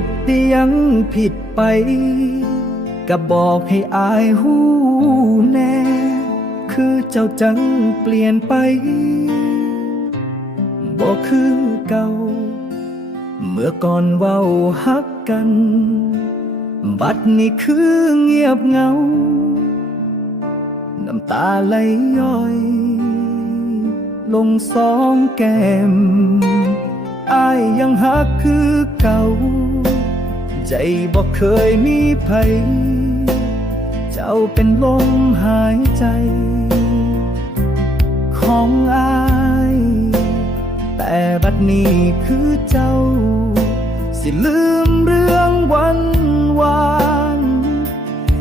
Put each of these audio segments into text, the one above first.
ตุที่ยังผิดไป ก็บอกให้อายหูแน่ คือเจ้าจังเปลี่ยนไปบอกคือเก่า เมื่อก่อนเว้าฮักกัน บัดนี้คือเงียบเงา น้ำตาไหลย้อย ลงสองแก้มอายยังฮักคือเก่า ใจบอกเคยมีภัย เจ้าเป็นลมหายใจ ของอาย แต่บัดนี้คือเจ้า สิลืมเรื่องวันวาน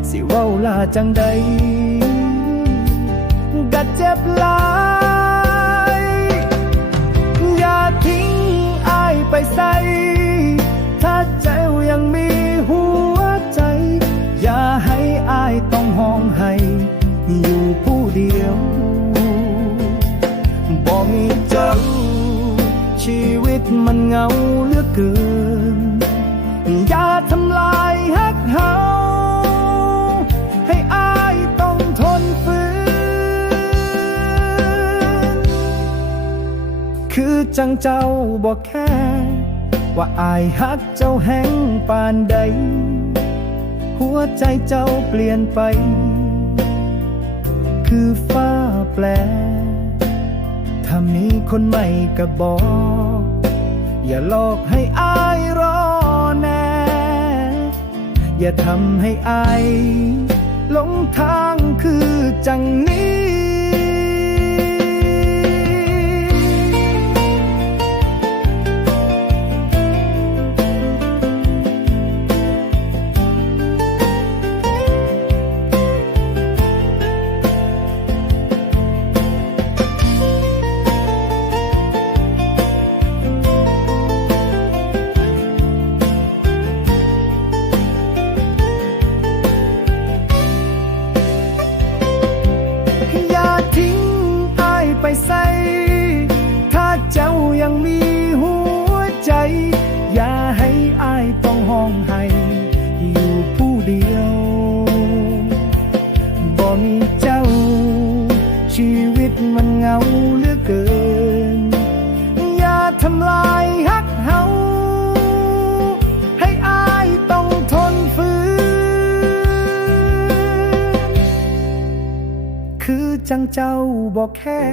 สิเว้าลาจังใดกัดเจ็บหลายอย่าทิ้งอายไปใส่ เจ้า ชีวิตมันเหงาเหลือเกิน อย่าทำลายฮักเฮาให้อายต้องทนฝืน คือจังเจ้าบอกแค่ ว่าอายฮักเจ้าแห้งปานใด หัวใจเจ้าเปลี่ยนไป คือฟ้าแปลามีคนใหม่กะบอก อย่าหลอกให้อายรอแน่ อย่าทำให้อายหลงทางคือจังนี้ เจ้าบอกแค่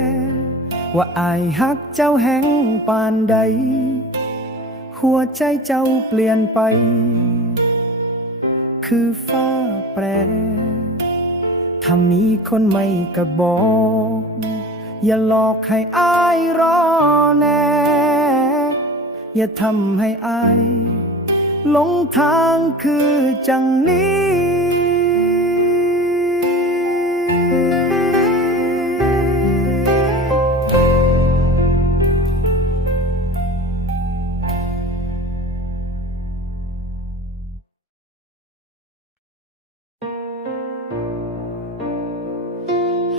ว่าอายฮักเจ้าแห้งปานใด หัวใจเจ้าเปลี่ยนไป คือฟ้าแปรถ้ามีคนไม่ก็บอก อย่าหลอกให้อายรอแน่ อย่าทำให้อายหลงทางคือจังนี้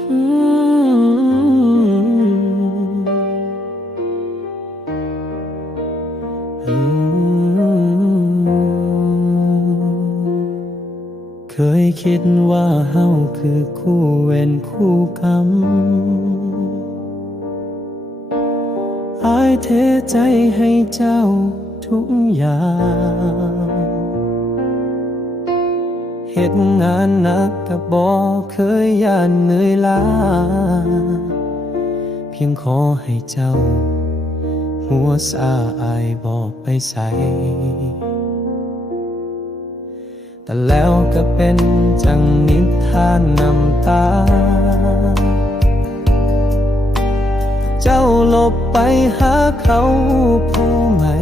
เคยคิดว่าเฮาคือคู่เวรคู่กรรมอายเทใจให้เจ้าทุกอย่าง เหตุงานหนักก็บอกเคยย่านเหนื่อยล้า เพียงขอให้เจ้า หัวสาอายบอกไปใส่แต่แล้วก็เป็นจังนิทานน้ำตา เจ้าหลบไปหาเขาผู้ใหม่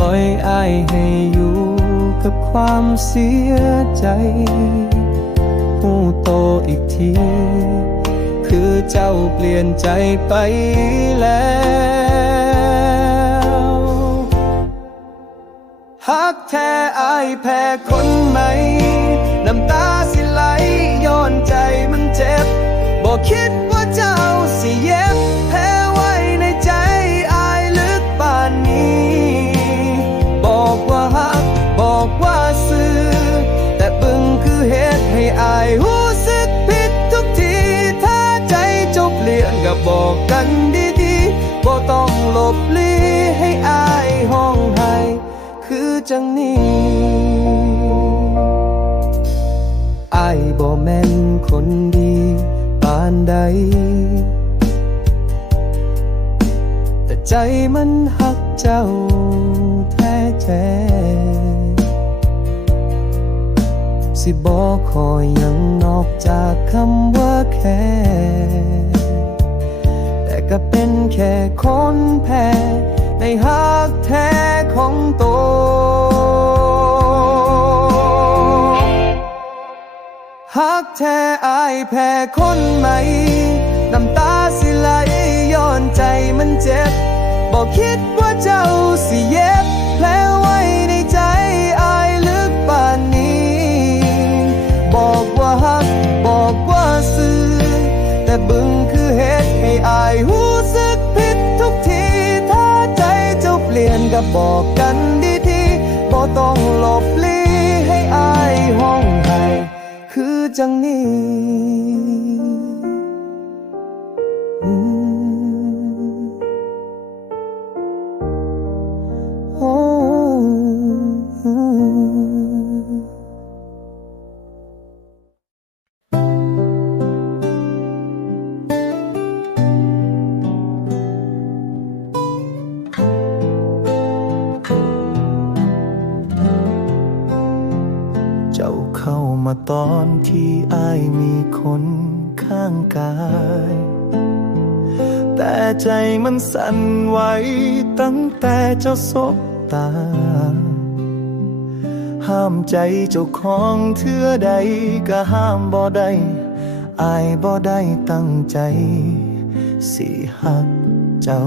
ล่อยอายให้อยู่กับความเสียใจผู้โตอีกที คือเจ้าเปลี่ยนใจไปแล้วฮักแท้อายแพ้คนใหม่น้ำตาสิไหลย้อนใจมันเจ็บบอกคิด ลบลี้ให้อายห้องไห้คือจังนี้อายบ่แม่นคนดีปานใด แต่ใจมันหักเจ้าแท้แท้สิบอกขอยังนอกจากคำว่าแค่ ก็เป็นแค่คนแพ้ในหักแท้ของตนหักแท้อายแพ้คนใหม่น้ำตาสิไหลย้อนใจมันเจ็บ บอกคิดว่าเจ้าสิเย็บแผลไว้ในใจอายลึกป่านนี้ บอกว่าฮัก บอกว่าซื้อแต่บึง บอกกันดีทีบ่ต้องหลบลี้ให้อายห้องให้คือจังนี้ ตอนที่อายมีคนข้างกาย แต่ใจมันสั่นไหวตั้งแต่เจ้าสบตา ห้ามใจเจ้าของเทื่อใดก็ห้ามบ่ได้อายบ่ได้ตั้งใจ สิหักเจ้า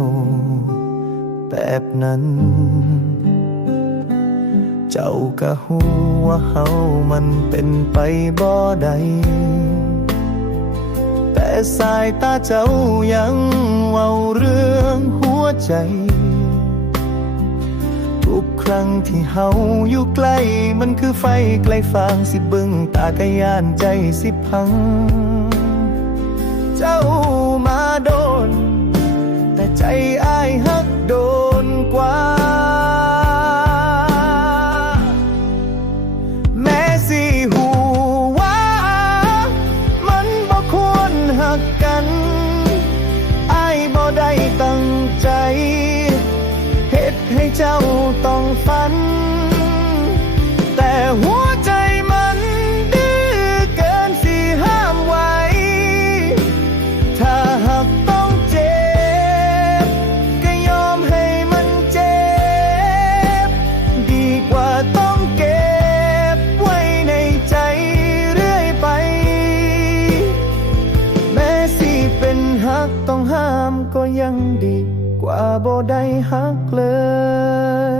แบบนั้น จ้าก็หูว่าเฮามันเป็นไปบ่ได้แต่สายตาเจ้ายังเว้าเรื่องหัวใจ ทุกครั้งที่เฮาอยู่ใกล้มันคือไฟไกลฟางสิบึงตากะยานใจสิพัง เจ้ามาโดน แต่ใจอายฮักโดนกว่า ต้องฝัน แต่หัวใจมันดื้อเกินสิห้ามไว้ ถ้าหากต้องเจ็บ ก็ยอมให้มันเจ็บ ดีกว่าต้องเก็บไว้ในใจเรื่อยไป แม้สิเป็นฮักต้องห้ามก็ยังดีกว่าบ่ได้ฮักเลย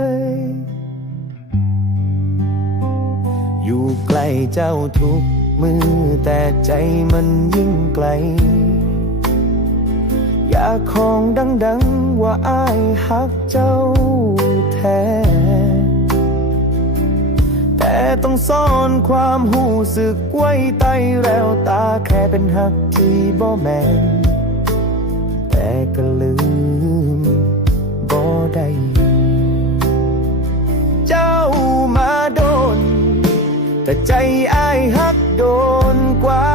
อยู่ใกล้เจ้าทุกมือแต่ใจมันยิ่งไกล อยากของดังๆว่าอายฮักเจ้าแท้แต่ต้องซ่อนความหูสึกไว้ใต้แววตาแค่เป็นฮักที่บ่แมนแต่ก็ลืม แต่ใจอายฮักโดนกว่า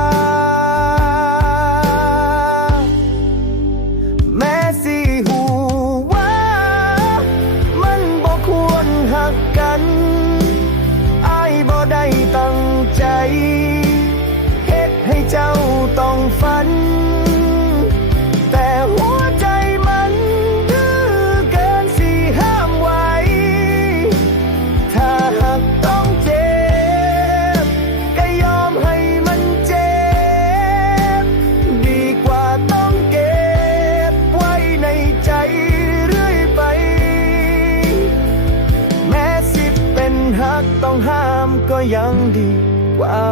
แม้สิหูว่า มันบ่ควรหักกันอายบ่ได้ตั้งใจเฮ็ดให้เจ้าต้องฟัง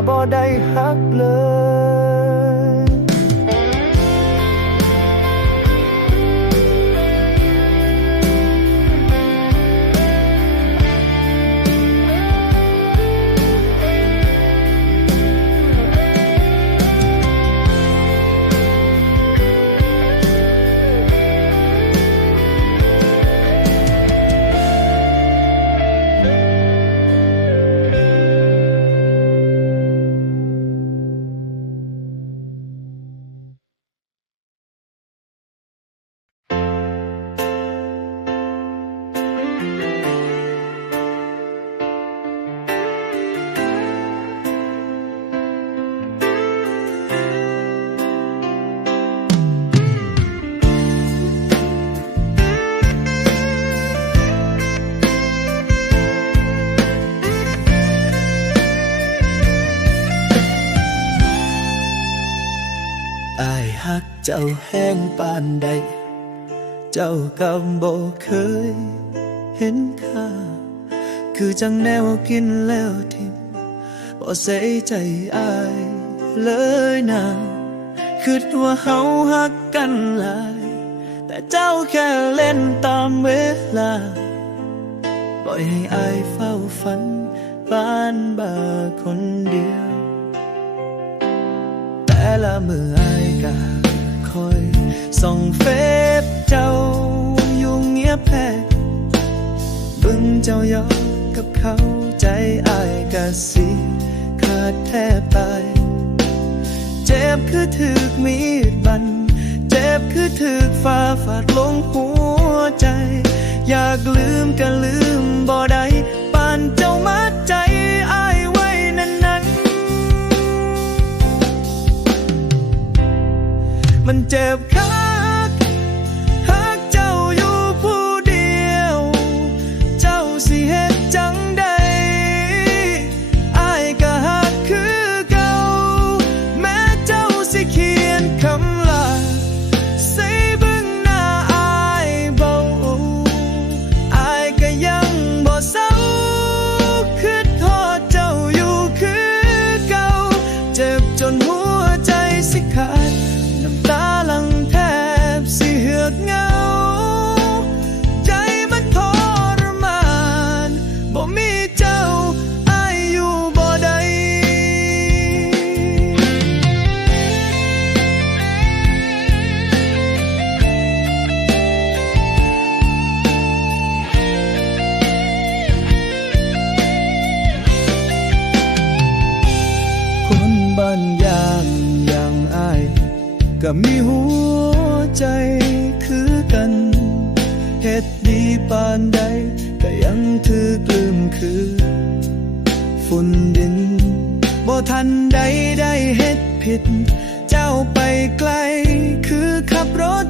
บ่ได้ฮักเลย เจ้าแห้งปานใด เจ้ากับบ่เคย เห็นค่า คือจังแนวกินแล้วทิมบ่ใส่ใจอายเลยนะคิดว่าเฮาฮักกันหลาย แต่เจ้าแค่เล่นตามเวลาปล่อยให้อายเฝ้าฝันบ้านบาคนเดียว แต่ละมืออายก็ คอยส่องเฟซเจ้าอยู่เงียบแพ้บึงเจ้ายอกกับเขาใจอายก็สิขาดแทบตายเจ็บคือถึกมีดบัน เจ็บคือถึกฟ้าฝาดลงหัวใจ อยากลืมก็ลืมบ่ได้ มันเจ็บ มีหัวใจคือกันเหตุดีปานใดก็ยังถือกลืมคือ ฝุ่นดินบ่ทันใดได้เฮ็ดผิด เจ้าไปไกลคือขับรถ